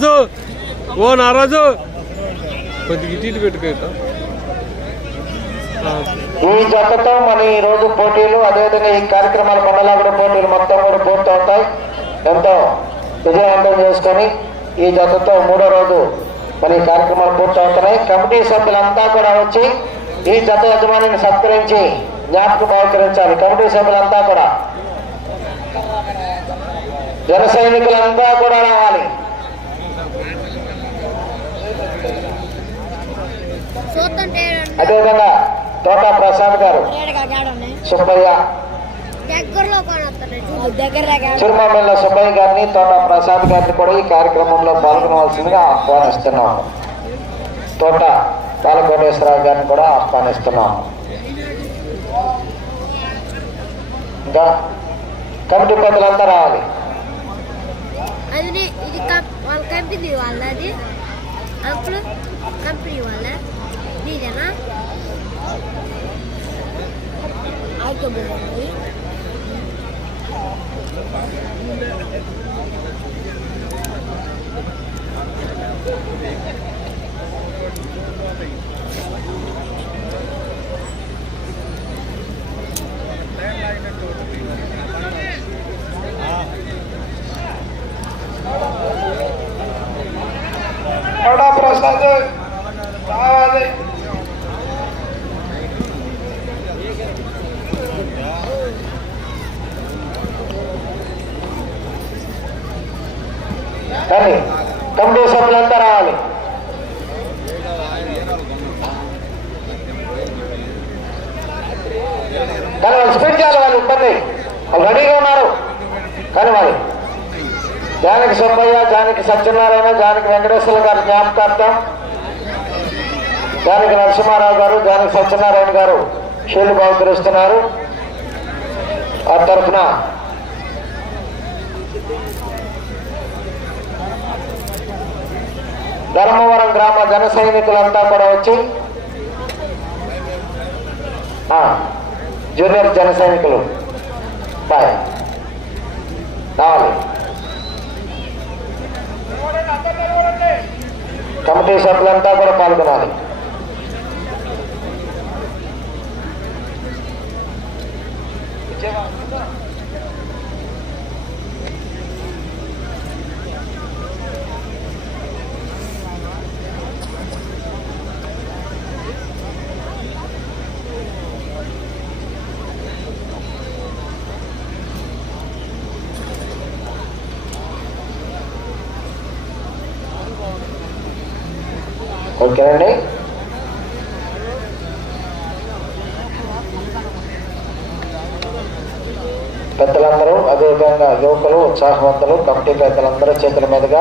రాజు ఓ నారాజు కొద్దిగా ఇటు ఇటు ఈ జతతో మన ఈ రోజు పోటీలు అదేవిధంగా ఈ కార్యక్రమాల మండలాగడ పోటీలు మొత్తం కూడా పూర్తవుతాయి ఎంతో విజయవంతం చేసుకొని ఈ జతతో మూడో రోజు మన ఈ కార్యక్రమాలు పూర్తవుతున్నాయి కమిటీ సభ్యులంతా కూడా వచ్చి ఈ జత యజమానిని సత్కరించి జ్ఞాపకం బహుకరించాలి కమిటీ సభ్యులంతా కూడా. జన సైనికులంతా కూడా రావాలి. అదేవిధంగా తోట ప్రసాద్ గారు. సుబ్బయ్య. చిరుమామిళ్ళ సుబ్బయ్య గారిని తోట ప్రసాద్ గారిని కూడా ఈ కార్యక్రమంలో పాల్గొనవలసిందిగా ఆహ్వానిస్తున్నాం. తోట బాలకోటేశ్వరరావు గారిని కూడా ఆహ్వానిస్తున్నాం. ఇంకా కమిటీ పెద్దలంతా రావాలి. కంపెనీ వాళ్ళది. కంపెనీ వాళ్ళ ಇದೆಯಾ ಆಯ್ಕೆ స్పీడ్ రెడీగా ఉన్నారు. కానీ మరి జానకి సుబ్బయ్య జానకి సత్యనారాయణ జానకి వెంకటేశ్వర గారి జ్ఞాపకార్థం జానకి నరసింహారావు గారు జానకి సత్యనారాయణ గారు షీల్డ్ బహుకరిస్తున్నారు. ఆ తరఫున ధర్మవరం గ్రామ జన సైనికులంతా కూడా వచ్చి ఆ, జూనియర్ జన సైనికులు. బాయ్ రావాలి కమిటీ సభ్యులంతా కూడా పాల్గొనాలి. ఓకేనండి. పెద్దలందరూ అదేవిధంగా యువకులు ఉత్సాహవంతులు కమిటీ పెద్దలందరూ చేతుల మీదుగా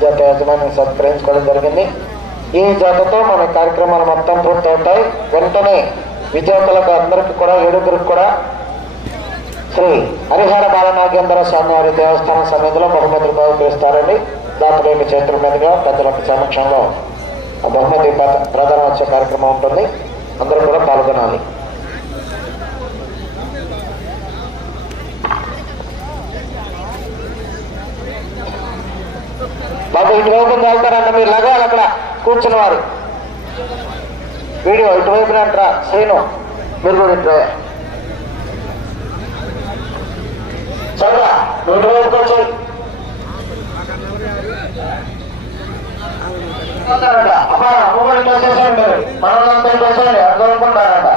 జత యజమాని సత్కరించుకోవడం జరిగింది. ఈ జతతో మన కార్యక్రమాలు మొత్తం పూర్తవుతాయి. వెంటనే విజేతలకు అందరికీ కూడా ఏడుగురికి కూడా శ్రీ హరిహర బాలనాగేంద్ర స్వామివారి దేవస్థానం సన్నిధిలో బహుమతులు బహుకరిస్తారండి. దాతలేని చేతుల మీదుగా పెద్దలకు సమక్షంలో బహుమతి ప్ర- ప్రదానం వచ్చే కార్యక్రమం ఉంటుంది. అందరూ కూడా పాల్గొనాలి. బాబు ఇటువైపు వెళ్తారంట మీరు. లగాలి అక్కడ కూర్చున్న వారు. వీడియో ఇటువైపు అంటారా శ్రీను. మీరు కూడా ఇటు చదువు ఇటువైపు ఇటువైపుకి వచ్చి పోతారంట. అమ్మా, నువ్వు కూడా ఇటు వచ్చేసేయండి మీరు. మనోళ్ళంతా ఇటు వచ్చేయండి అట్లా అనుకుంటారంట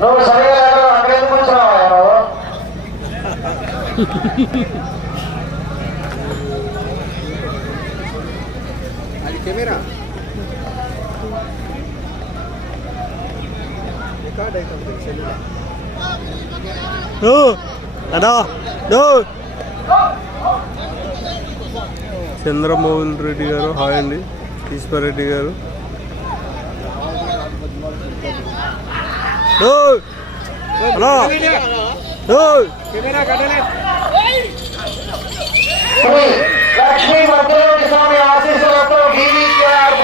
నువ్వు సరిగా అక్కడ ఎందుకు కూర్చున్నావా నువ్వు అది కెమెరా. రికార్డ్ అవుతుంది సెల్లులో Là అదా డో చంద్రమోహన్ రెడ్డి గారు హాయ్ అండి. ఈశ్వర్ గారు. లక్ష్మీ మధ్యలోకి స్వామి ఆశీస్సులతో బీవీకేఆర్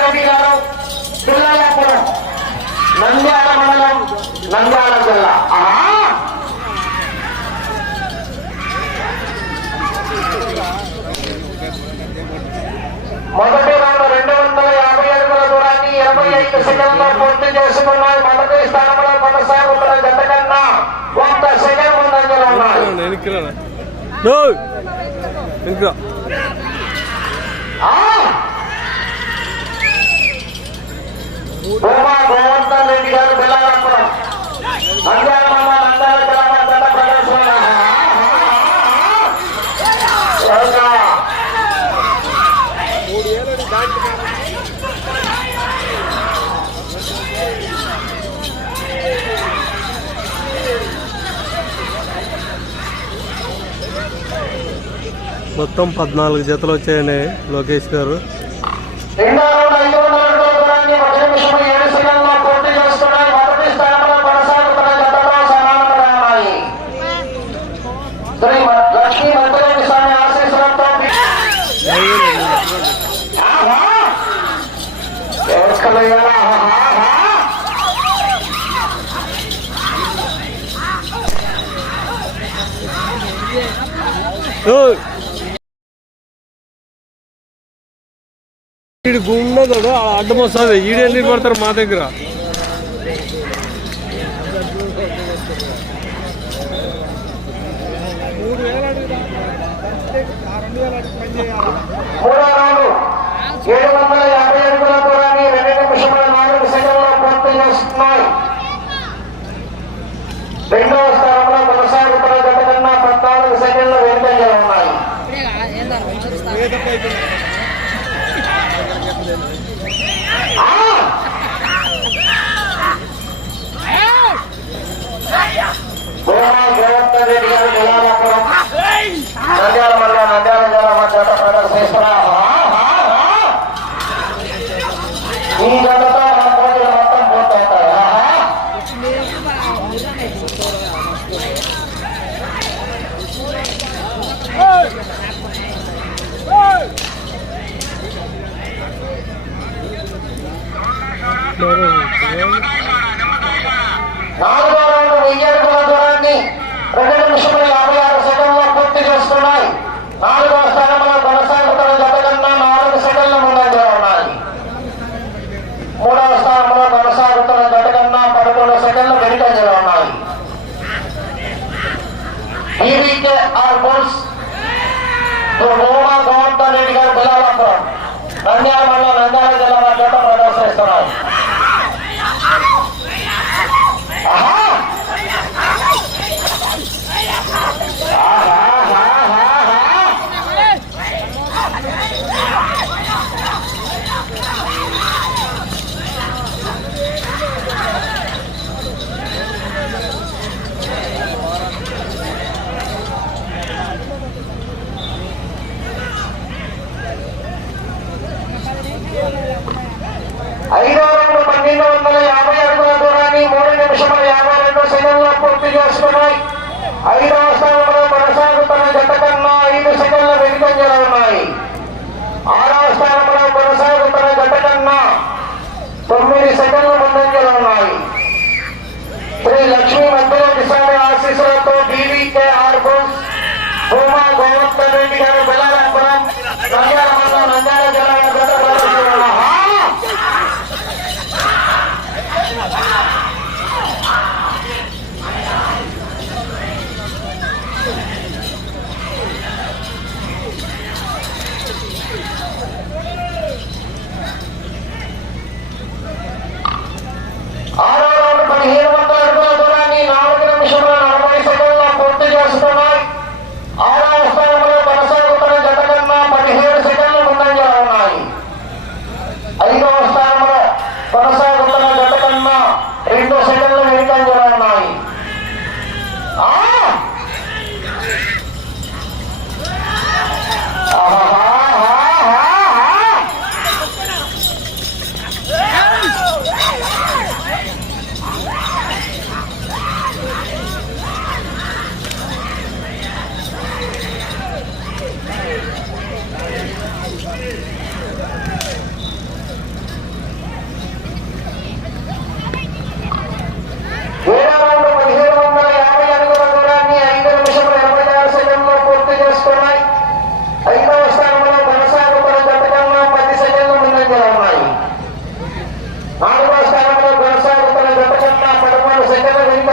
రెడ్డి గారు పిల్లలాపురం నంద్యాల మండలం నంద్యాల జిల్లా. మొదటి రౌండ్ రెండు వందల యాభై అడుగుల దూరాన్ని ఇరవై ఐదు సెకండ్లో పూర్తి చేసుకున్నాయి. మొదటి స్థానంలో కొనసాగుతున్న జత కన్నా ఒక్క సెకండ్ ముందంజలు ఉన్నాయి. మొత్తం పద్నాలుగు జతలు వచ్చాయని లోకేష్ గారు. వీడు గుండదు అడ్డం వస్తుంది ఈడెళ్ళి పడతారు మా దగ్గర మూడు వేల Pega pra aí, pega. todo lo que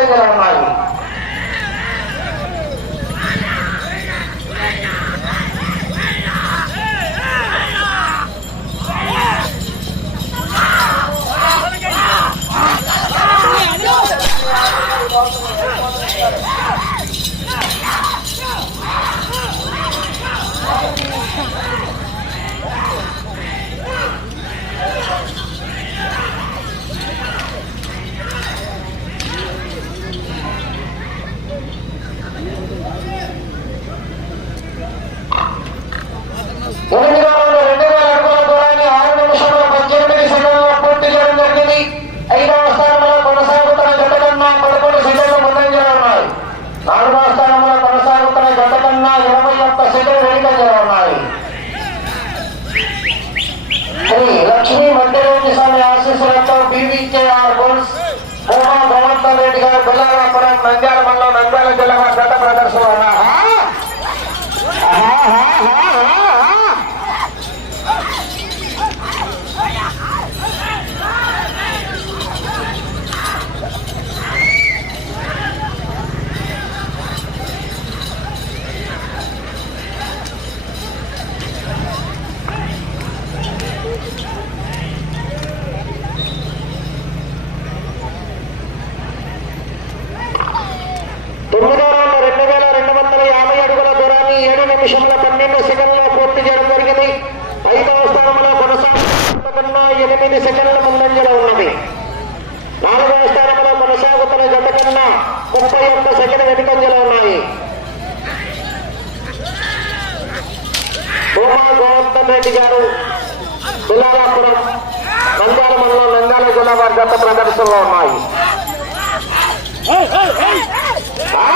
de జిల్లా వారి గత ప్రదర్శనలో ఉన్నాయి ఆ!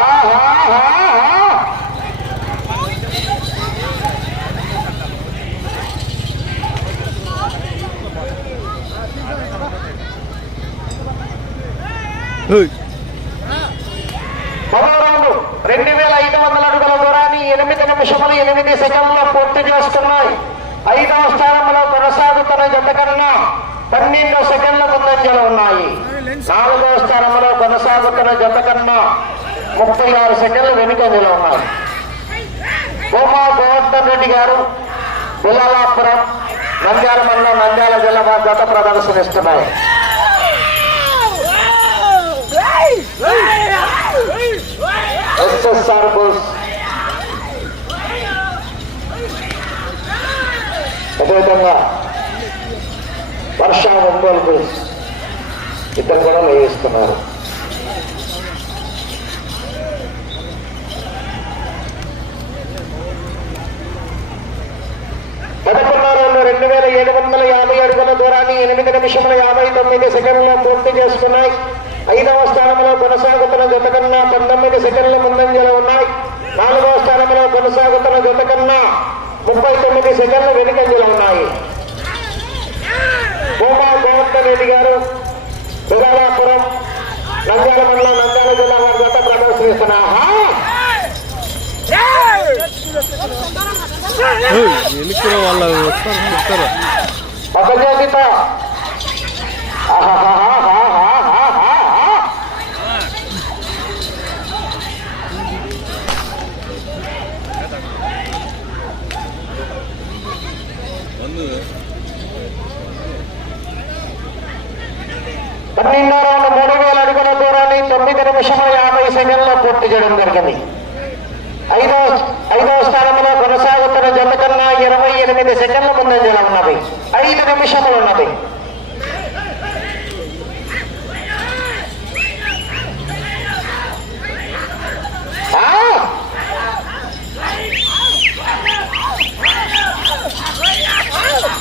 ఆహాహాహాహా! ఏయ్, మరో రౌండ్ రెండు వేల ఐదు వందల అడుగుల దూరాన్ని ఎనిమిది నిమిషములు ఎనిమిది సెకండ్లు పూర్తి చేస్తున్నాయి. ఐదవ స్థానంలో కొనసాగుతున్న జత కన్నా పన్నెండు సెకండ్ల ముందంజలు ఉన్నాయి. నాలుగవ స్థానంలో కొనసాగుతున్న జత కన్నా ముప్పై ఆరు సెకండ్లు వెనుకంజలు ఉన్నాయి. భూమా గోవర్ధన్ రెడ్డి గారు బిలాలాపురం నంద్యాల మండలం నంద్యాల జిల్లా గత ప్రదర్శనిస్తున్నాయి. ఎస్ఎస్ఆర్ బోస్ అదేవిధంగా వర్ష ఒంగోలు ఇద్దరు కూడా వేయిస్తున్నారు పదకొండు రెండు వేల ఏడు వందల యాభై అడుగుల దూరాన్ని ఎనిమిది నిమిషముల యాభై తొమ్మిది సెకండ్లో పూర్తి చేసుకున్నాయి. ఐదవ స్థానంలో కొనసాగుతున్న జత కన్నా పంతొమ్మిది సెకండ్ల ముందంజలో ఉన్నాయి. నాలుగవ స్థానంలో కొనసాగుతున్న జత కన్నా ముప్పై తొమ్మిది సెకండ్లు వెనుకంజలో ఉన్నాయి. భూమా గోవర్ధన్ రెడ్డి గారు బిగాలాపురం నంద్యాల మండలం నంద్యాల జిల్లా వారి ఏయ్, వెనుక్కున్న వాళ్ళు వస్తారు ఒక. పన్నెండో రౌండ్ మూడు వేల అడుగుల దూరాన్ని తొమ్మిది నిమిషముల యాభై సెకండ్లో పూర్తి చేయడం జరిగింది ఐదో ఐదో స్థానంలో కొనసాగుతున్న జత కన్నా ఇరవై ఎనిమిది సెకండ్ల ముందంజలో ఉన్నది ఐదు నిమిషములు ఉన్నది ఆ! ఏయ్, ఇక్కడ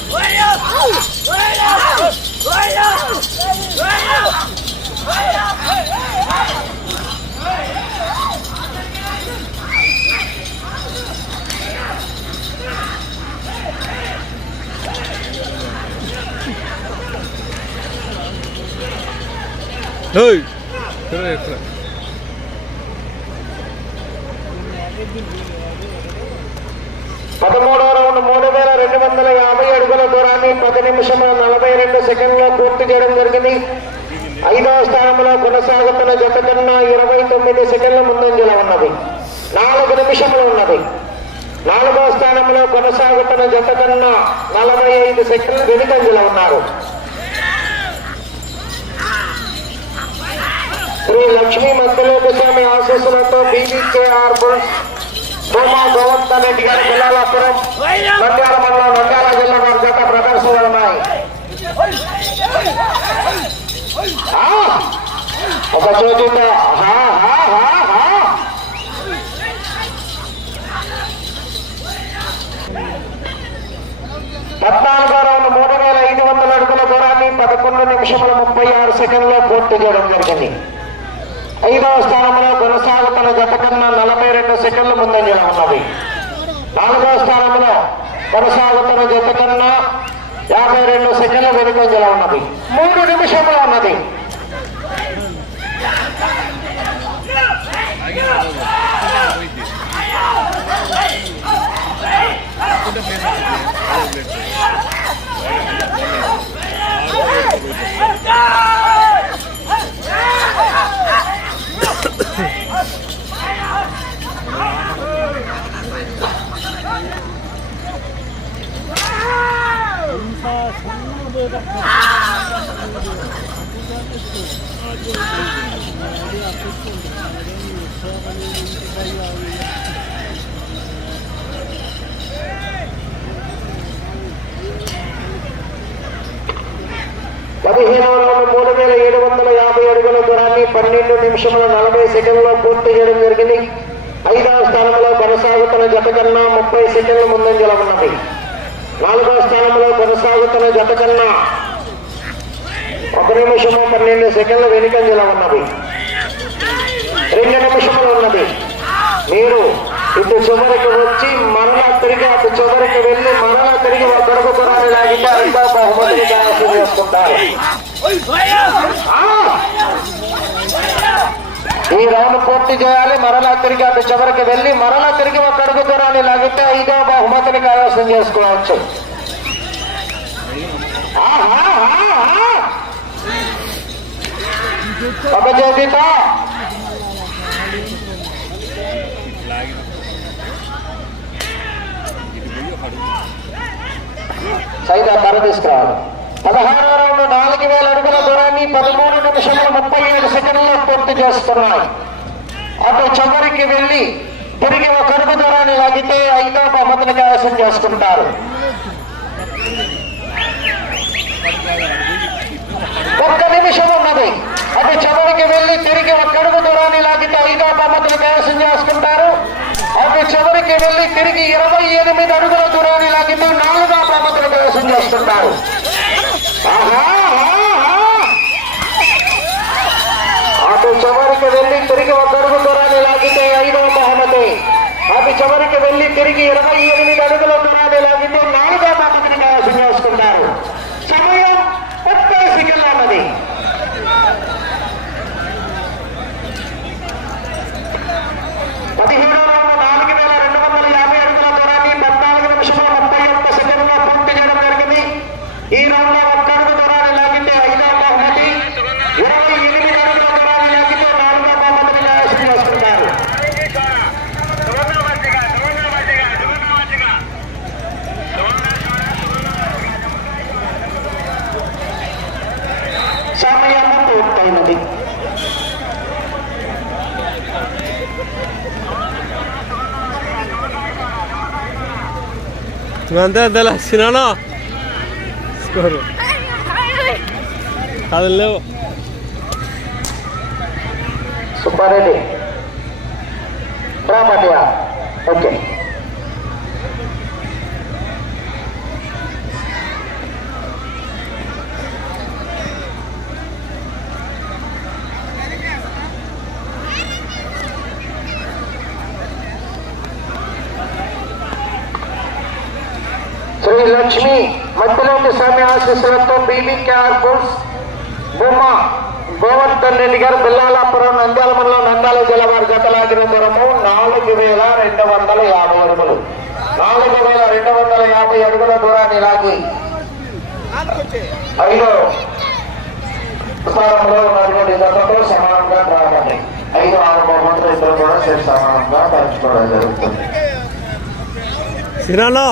ఇక్కడ పదమూడవ రౌండ్ మూడు వేల రెండు వందల యాభై అడుగుల దూరాన్ని పది నిమిషముల నలభై రెండు సెకండ్లో పూర్తి చేయడం జరిగింది. ఐదవ స్థానంలో కొనసాగుతున్న జత కన్నా ఇరవై తొమ్మిది సెకండ్ల ముందంజలో ఉన్నది. నాలుగు నిమిషములు ఉన్నది. నాలుగవ స్థానంలో కొనసాగుతున్న జత కన్నా నలభై ఐదు సెకండ్లు వెనుకంజలో ఉన్నారు. శ్రీ లక్ష్మీ మధ్యలోక స్వామి ఆశీస్సులతో బీబీకేఆర్ బుల్స్ భూమా గోవర్ధన్ రెడ్డి గారి పిల్లలాపురం నంద్యాల మండలం నంద్యాల జిల్లా వారి గత ప్రదర్శనలు ఉన్నాయి. ఒక చేతితో హా, పద్నాలుగో రౌండ్ మూడు వేల ఐదు వందల అడుగుల దూరాన్ని పదకొండు నిమిషముల ముప్పై ఆరు సెకండ్లో పూర్తి చేయడం జరిగింది. ఐదవ స్థానంలో కొనసాగుతున్న జత కన్నా నలభై రెండు సెకండ్ల ముందంజలో ఉన్నది. నాలుగవ స్థానంలో కొనసాగుతున్న జత కన్నా యాభై రెండు సెకండ్ల వెనుకంజలో ఉన్నది. మూడు నిమిషంలో ఉన్నది. Yeah! పదిహేను వందల మూడు వేల ఏడు వందల యాభై అడుగుల దూరాన్ని పన్నెండు నిమిషముల నలభై సెకండ్లో పూర్తి చేయడం జరిగింది. ఐదవ స్థానంలో కొనసాగుతున్న జత కన్నా ముప్పై సెకండ్ల ముందంజలో ఉన్నది. నాలుగవ స్థానంలో కొనసాగుతున్న జత కన్నా ఒక నిమిషము పన్నెండు సెకండ్ల వెనుకంజల ఉన్నది. రెండు నిమిషములు ఉన్నది. మీరు ఇటు చివరికి వచ్చి మరలా తిరిగి అటు చివరికి వెళ్ళి మరలా తిరిగి ఒక్కడికి దూరాన్ని లాగితే అంతా బహుమతిని కైవసం చేసుకుంటారు! ఈ రౌండ్ పూర్తి చేయాలి. మరలా తిరిగి అటు చివరికి వెళ్ళి మరలా తిరిగి ఒక అడుగు దూరాన్ని లాగితే ఐదో బహుమతిని కైవసం చేసుకోవచ్చు. ఆహా, ఒక చేతితో. సైదా తర తీసుకురావాలి. పదహారు రౌండ్ నాలుగు వేల అడుగుల దూరాన్ని పదమూడు నిమిషముల ముప్పై ఏడు సెకండ్లో పూర్తి చేస్తున్నాయి. అటు చివరికి వెళ్ళి తిరిగి ఒక అరుగు దూరాన్ని లాగితే ఐదో బహుమతిని కైవసం చేసుకుంటారు. ఒక్క నిమిషం ఉన్నది. అటు చివరికి వెళ్ళి తిరిగి ఒక అడుగు దూరాన్ని లాగితే ఐదో బహుమతిని కైవసం చేసుకుంటారు. అటు చివరికి వెళ్ళి తిరిగి ఇరవై ఎనిమిది అడుగుల దూరాన్ని లాగితే నాలుగో బహుమతిని కైవసం చేసుకుంటారు. ఆహా, ఆహా. అటు చివరికి వెళ్ళి తిరిగి ఒక అడుగు దూరాన్ని లాగితే ఐదవ బహుమతి. అది చివరికి వెళ్ళి తిరిగి ఇరవై ఎనిమిది అడుగుల దూరాన్ని లాగితే నాలుగో బహుమతిని కైవసం చేసుకుంటారు సమయం ముప్పై సెకండ్లు అన్నది పదిహేడు రౌండ్ నాలుగు వేల రెండు వందల యాభై అడుగుల దూరాన్ని పద్నాలుగు నిమిషముల ముప్పై ఒక్క సెకండ్లో పూర్తి చేయడం జరిగింది ఈ రౌండ్లో ఒక్క అడుగు దూరాన్ని లాగితే ఐదో బహుమతి ఇరవై ఎనిమిది అడుగుల దూరాన్ని లాగితే నాలుగో బహుమతిని కైవసం చేసుకుంటారు సమయం పూర్తయినది అంతే అంతేలా సినానా స్కోరు. అది లేవు. సుబ్బారెడ్డి రామటియా ఓకే. శ్రీ లక్ష్మి మధ్యలోకి స్వామి ఆశీస్సులతో బీబీకేఆర్ బుల్స్ బొమ్మ గోవర్ధన్ రెడ్డి గారు బిల్లాలాపురం నంద్యాల మండలం నంద్యాల జిల్లా వారి జతలాగిన దూరము నాలుగు వేల రెండు వందల యాభై అడుగులు. నాలుగు వేల రెండు వందల యాభై అడుగుల దూరాన్ని లాగి ఐదో స్థానంలో ఉన్నటువంటి జతతో సమానంగా రావాలి. ఐదు ఆరు బహుమతులు ఇద్దరు కూడా సమానంగా పంచుకోవడం జరుగుతుంది. సినానా